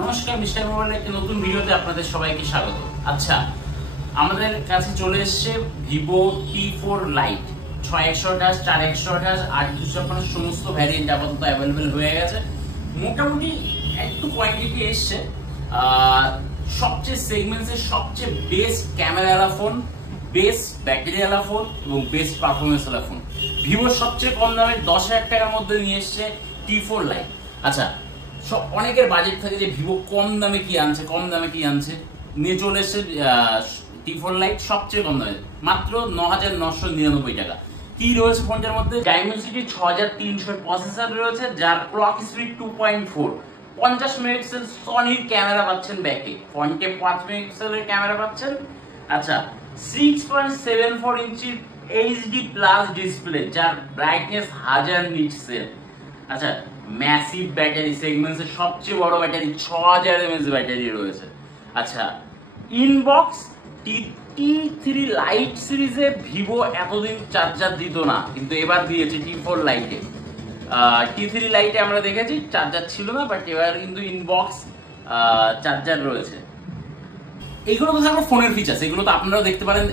নমস্কার, মিস্টার মোবাইলের একটি নতুন ভিডিওতে আপনাদের সবাইকে স্বাগত। আচ্ছা, আমাদের কাছে চলে এসেছে ভিভো T4 লাইট 6128, 4128, 8256 সমস্ত ভ্যারিয়েন্ট আপাতত অ্যাভেলেবেল হয়ে গেছে। মোটামুটি একটু কোয়ান্টিটি এসছে। সবচেয়ে সেগমেন্টসের সবচেয়ে বেস্ট ক্যামেরাওয়ালা ফোন, বেস্ট ব্যাটারিওয়ালা ফোন এবং বেস্ট পারফরমেন্সওয়ালা ফোন। ভিভোর সবচেয়ে কম দামে 10,000 টাকার মধ্যে নিয়ে এসছে T4 লাইট। আচ্ছা, অনেকের বাজেট থাকে যে ভিভো কম দামে কি আনছে, নিয়ে চলে এসছে T4 লাইট সবচেয়ে কম দামে, মাত্র 9,999 টাকা। কি রয়েছে ফোনটার মধ্যে? ডায়মেনসিটি 6300 প্রসেসর রয়েছে, যার ক্লক স্পিড 2.4, 50 মেগাপিক্সেল সনির ক্যামেরা পাচ্ছেন ব্যাকে, ফ্রন্টে 5 মেগাপিক্সেলের ক্যামেরা পাচ্ছেন। আচ্ছা, 6.74 ইঞ্চির HD প্লাস ডিসপ্লে, যার ব্রাইটনেস 1000 নিটসের। আচ্ছা, ম্যাসিভ ব্যাটারি, সেগমেন্টসের সবচেয়ে বড় ব্যাটারি, 6000 mAh ব্যাটারি রয়েছে। আচ্ছা, ইনবক্স T3 লাইট সিরিজে ভিভো এতদিন চার্জার দিত না, কিন্তু এবার দিয়েছে T4 লাইটে। T3 লাইটে আমরা দেখেছি চার্জার ছিল না, বাট এবার কিন্তু ইনবক্স চার্জার রয়েছে। এইগুলো তো থাকলো ফোনের ফিচার্স, এগুলো তো আপনারাও দেখতে পারেন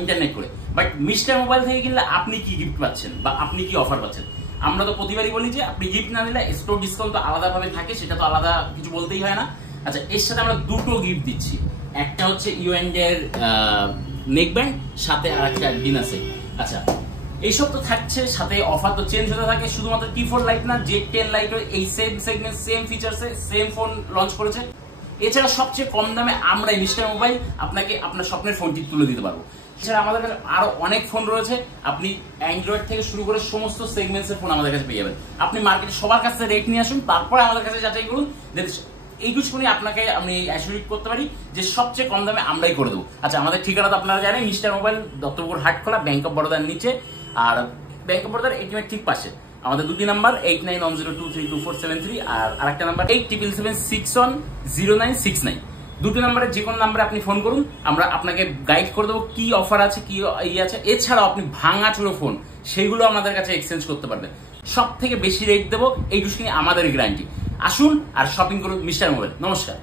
ইন্টারনেট করে। বাট মিস্টার মোবাইল থেকে কিনলে আপনি কি গিফট পাচ্ছেন বা আপনি কি অফার পাচ্ছেন? আমরা তো প্রতিবারই বলি যে আপনি গিফট না নিলে স্টোর ডিসকাউন্ট তো আলাদাভাবে থাকে, সেটা তো আলাদা কিছু বলতেই হয় না। আচ্ছা, এর সাথে আমরা দুটো গিফট দিচ্ছি। একটা হচ্ছে ইউএনডের নেক ব্যান্ড, সাথে আর একটা ডিনার সেট। আচ্ছা, এইসব তো থাকছে, সাথে অফার তো চেঞ্জ হতে থাকে। শুধুমাত্র T4 লাইট না, Z10 লাইট এই সেম সেগমেন্ট, সেম ফিচার্সে সেম ফোন লঞ্চ করেছে। এছাড়া সবচেয়ে কম দামে আমরা মিস্টার মোবাইল আপনাকে আপনার স্বপ্নের ফোনটি তুলে দিতে পারবো। এছাড়া আমাদের কাছে আরো অনেক ফোন রয়েছে। আপনি অ্যান্ড্রয়েড থেকে শুরু করে সমস্ত সেগমেন্টসের ফোন আমাদের কাছে পেয়ে যাবেন। আপনি মার্কেটে সবার কাছে রেট নিয়ে আসুন, তারপরে আমাদের কাছে যাচাই করুন। এইটুকুনি আপনাকে আমি অ্যাসিউর করতে পারি যে সবচেয়ে কম দামে আমরাই করে দেবো। আচ্ছা, আমাদের ঠিকানা তো আপনারা জানেন, mister mobile, Dattapukur Hatkhola, bank of বরোদার নিচে, আর ব্যাংক অফ বরোদার এটিএমের ঠিক পাশে। আমাদের দুটি নাম্বার 8910232473 আর আরেকটা নাম্বার 8777610969। দুটো নাম্বারে যে কোনো নাম্বারে আপনি ফোন করুন, আমরা আপনাকে গাইড করে দেবো কি অফার আছে, কি আছে। এছাড়াও আপনি ভাঙা চুরো ফোন সেগুলো আমাদের কাছে এক্সচেঞ্জ করতে পারবেন। সব থেকে বেশি রেট দেবো, এইটুকুনি আমাদের গ্যারান্টি। আসুন আর শপিং করুন মিস্টার মোবাইল। নমস্কার।